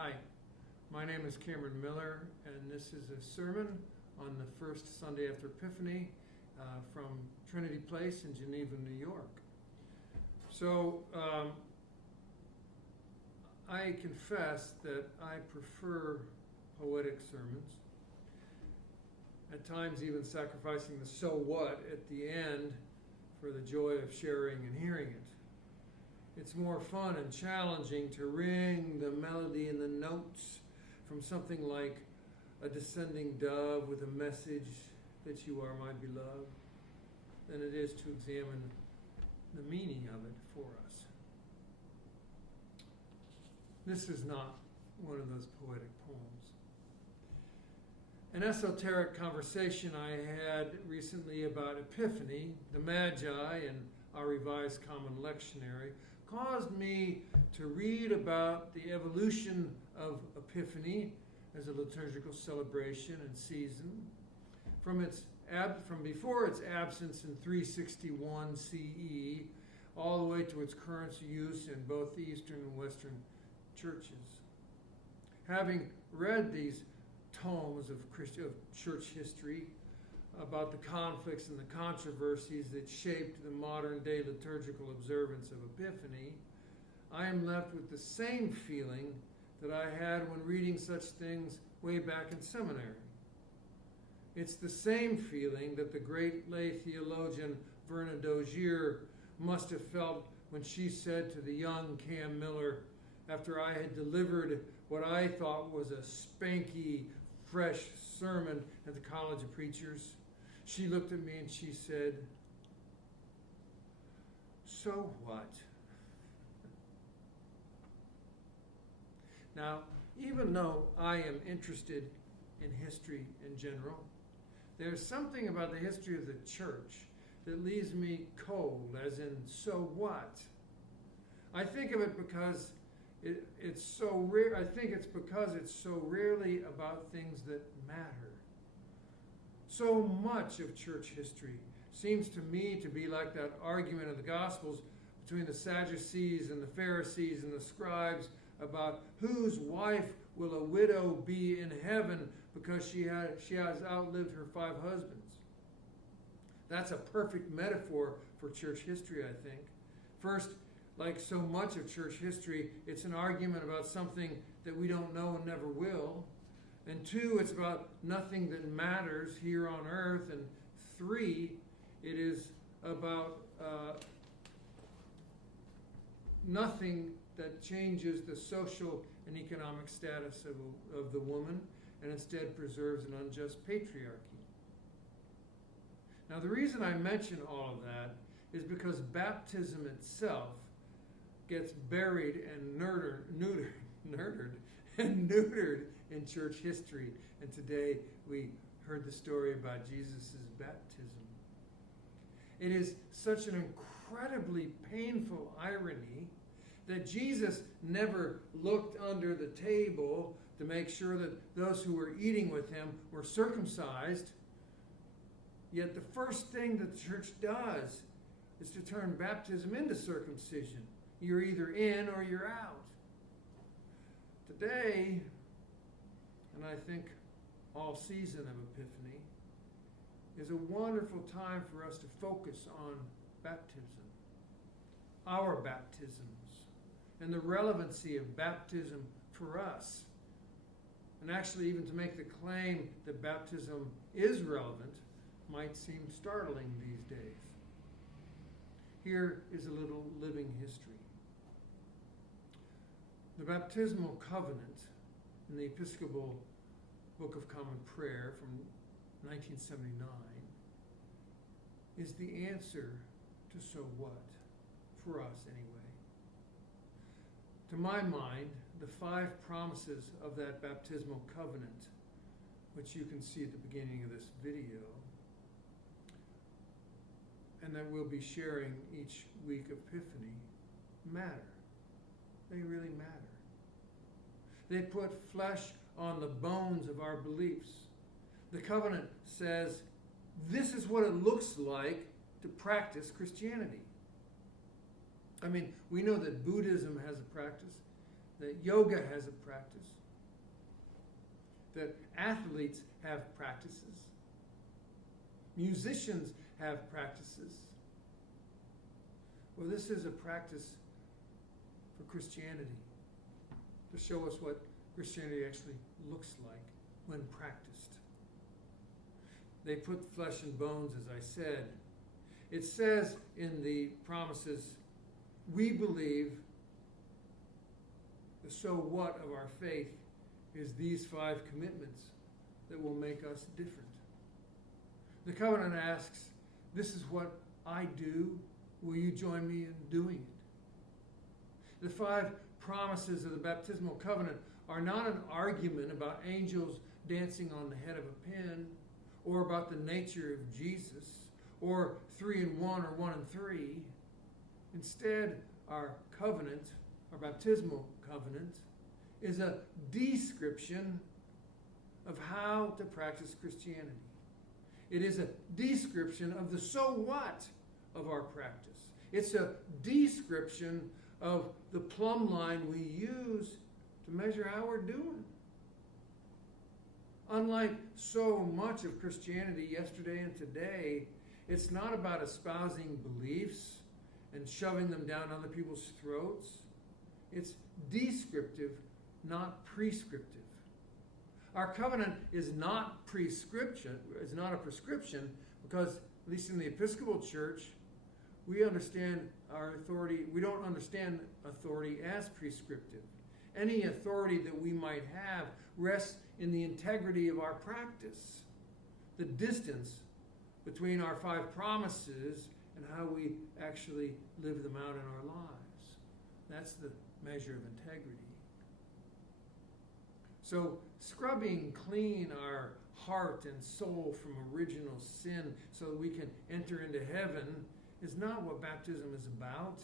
Hi, my name is Cameron Miller, and this is a sermon on the first Sunday after Epiphany from Trinity Place in Geneva, New York. So, I confess that I prefer poetic sermons, at times even sacrificing the so what at the end for the joy of sharing and hearing it. It's more fun and challenging to ring the melody and the notes from something like a descending dove with a message that you are my beloved than it is to examine the meaning of it for us. This is not one of those poetic poems. An esoteric conversation I had recently about Epiphany, the Magi, and our Revised Common Lectionary caused me to read about the evolution of Epiphany as a liturgical celebration and season from before its absence in 361 CE all the way to its current use in both the Eastern and Western churches. Having read these tomes of church history about the conflicts and the controversies that shaped the modern day liturgical observance of Epiphany, I am left with the same feeling that I had when reading such things way back in seminary. It's the same feeling that the great lay theologian Verna Dozier must have felt when she said to the young Cam Miller, after I had delivered what I thought was a spanky, fresh sermon at the College of Preachers, she looked at me and she said, "So what?" Now, even though I am interested in history in general, there's something about the history of the church that leaves me cold, as in, so what? I think of it because it's so rare. I think it's because it's so rarely about things that matter. So much of church history seems to me to be like that argument of the Gospels between the Sadducees and the Pharisees and the scribes about whose wife will a widow be in heaven because she has outlived her 5 husbands. That's a perfect metaphor for church history, I think. First, like so much of church history, it's an argument about something that we don't know and never will. And 2, it's about nothing that matters here on earth. And 3, it is about nothing that changes the social and economic status of the woman and instead preserves an unjust patriarchy. Now, the reason I mention all of that is because baptism itself gets buried and neutered in church history. And today we heard the story about Jesus' baptism. It is such an incredibly painful irony that Jesus never looked under the table to make sure that those who were eating with him were circumcised. Yet the first thing that the church does is to turn baptism into circumcision. You're either in or you're out. Today, and I think all season of Epiphany, is a wonderful time for us to focus on baptism, our baptisms, and the relevancy of baptism for us. And actually, even to make the claim that baptism is relevant might seem startling these days. Here is a little living history. The Baptismal Covenant in the Episcopal Book of Common Prayer from 1979 is the answer to so what, for us anyway. To my mind, the 5 promises of that baptismal covenant, which you can see at the beginning of this video, and that we'll be sharing each week of Epiphany, matter. They really matter. They put flesh on the bones of our beliefs. The covenant says, this is what it looks like to practice Christianity. I mean, we know that Buddhism has a practice. that yoga has a practice, that athletes have practices, musicians have practices. Well, this is a practice for Christianity, to show us what Christianity actually looks like when practiced. They put flesh and bones, as I said. It says in the promises, we believe the so what of our faith is these 5 commitments that will make us different. The covenant asks, this is what I do. Will you join me in doing it? The 5 promises of the baptismal covenant are not an argument about angels dancing on the head of a pin, or about the nature of Jesus, or 3 in 1 or 1 in 3. Instead, our covenant, our baptismal covenant, is a description of how to practice Christianity. It is a description of the so what of our practice. It's a description of the plumb line we use to measure how we're doing. Unlike so much of Christianity yesterday and today, it's not about espousing beliefs and shoving them down other people's throats. It's descriptive, not prescriptive. Our covenant is not prescription, is not a prescription, because, at least in the Episcopal Church, we understand our authority, we don't understand authority as prescriptive. Any authority that we might have rests in the integrity of our practice, the distance between our 5 promises and how we actually live them out in our lives. That's the measure of integrity. So, scrubbing clean our heart and soul from original sin so that we can enter into heaven is not what baptism is about.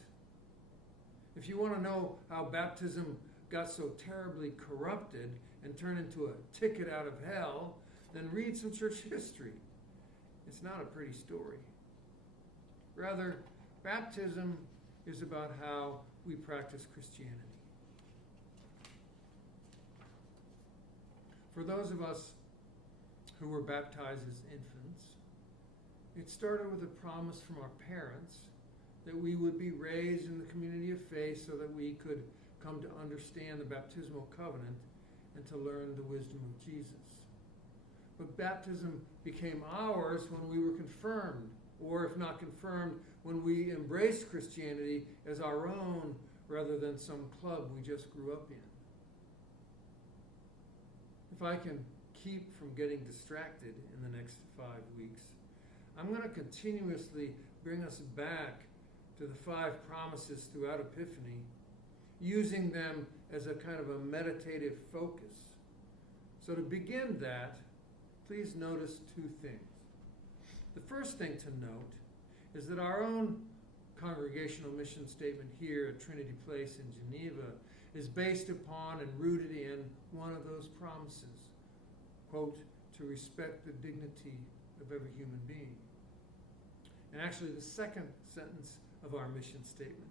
If you want to know how baptism got so terribly corrupted and turned into a ticket out of hell, then read some church history. It's not a pretty story. Rather, baptism is about how we practice Christianity. For those of us who were baptized as infants, it started with a promise from our parents that we would be raised in the community of faith so that we could come to understand the baptismal covenant and to learn the wisdom of Jesus. But baptism became ours when we were confirmed, or if not confirmed, when we embraced Christianity as our own rather than some club we just grew up in. If I can keep from getting distracted in the next 5 weeks, I'm going to continuously bring us back to the 5 promises throughout Epiphany, using them as a kind of a meditative focus. So to begin that, please notice 2 things. The first thing to note is that our own congregational mission statement here at Trinity Place in Geneva is based upon and rooted in one of those promises, quote, to respect the dignity of every human being. And actually the second sentence of our mission statement,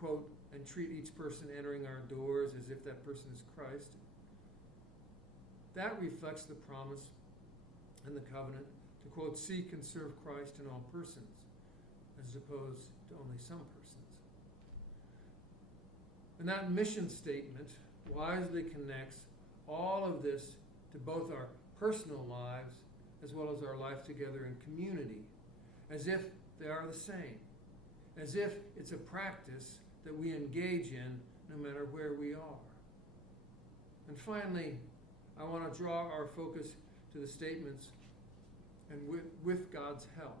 quote, and treat each person entering our doors as if that person is Christ. That reflects the promise and the covenant to, quote, seek and serve Christ in all persons, as opposed to only some persons. And that mission statement wisely connects all of this to both our personal lives as well as our life together in community, as if they are the same, as if it's a practice that we engage in no matter where we are. And finally, I want to draw our focus to the statements and with God's help.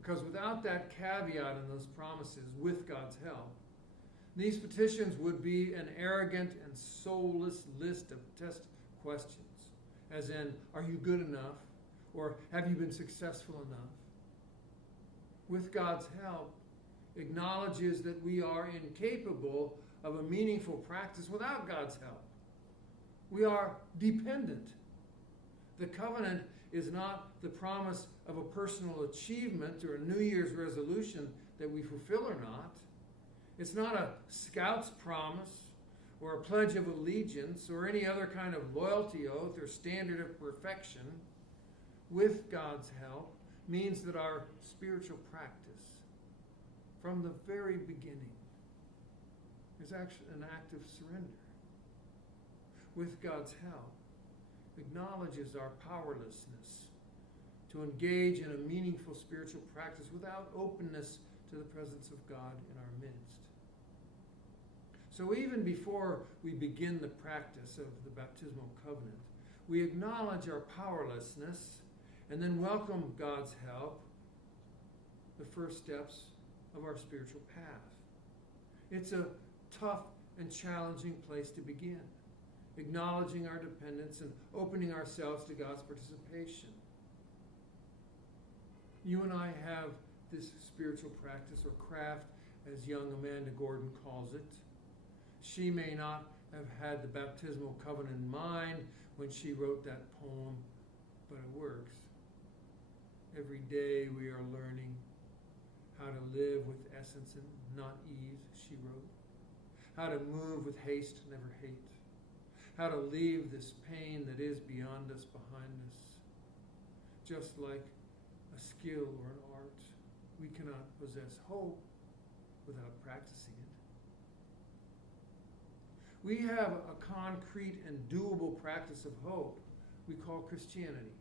Because without that caveat in those promises, with God's help, these petitions would be an arrogant and soulless list of test questions, as in, are you good enough? Or have you been successful enough? With God's help, acknowledges that we are incapable of a meaningful practice without God's help. We are dependent. The covenant is not the promise of a personal achievement or a New Year's resolution that we fulfill or not. It's not a scout's promise or a pledge of allegiance or any other kind of loyalty oath or standard of perfection. With God's help means that our spiritual practice from the very beginning is actually an act of surrender. With God's help, acknowledges our powerlessness to engage in a meaningful spiritual practice without openness to the presence of God in our midst. So even before we begin the practice of the baptismal covenant, we acknowledge our powerlessness and then welcome God's help, the first steps of our spiritual path. It's a tough and challenging place to begin, acknowledging our dependence and opening ourselves to God's participation. You and I have this spiritual practice or craft, as young Amanda Gordon calls it. She may not have had the baptismal covenant in mind when she wrote that poem, but it works. Every day we are learning how to live with essence and not ease, she wrote. How to move with haste, never hate. How to leave this pain that is beyond us behind us. Just like a skill or an art, we cannot possess hope without practicing it. We have a concrete and doable practice of hope we call Christianity.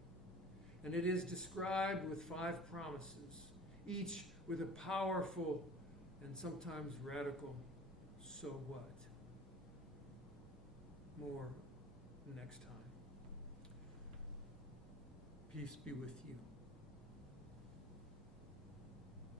And it is described with 5 promises, each with a powerful and sometimes radical "so what?" More next time. Peace be with you.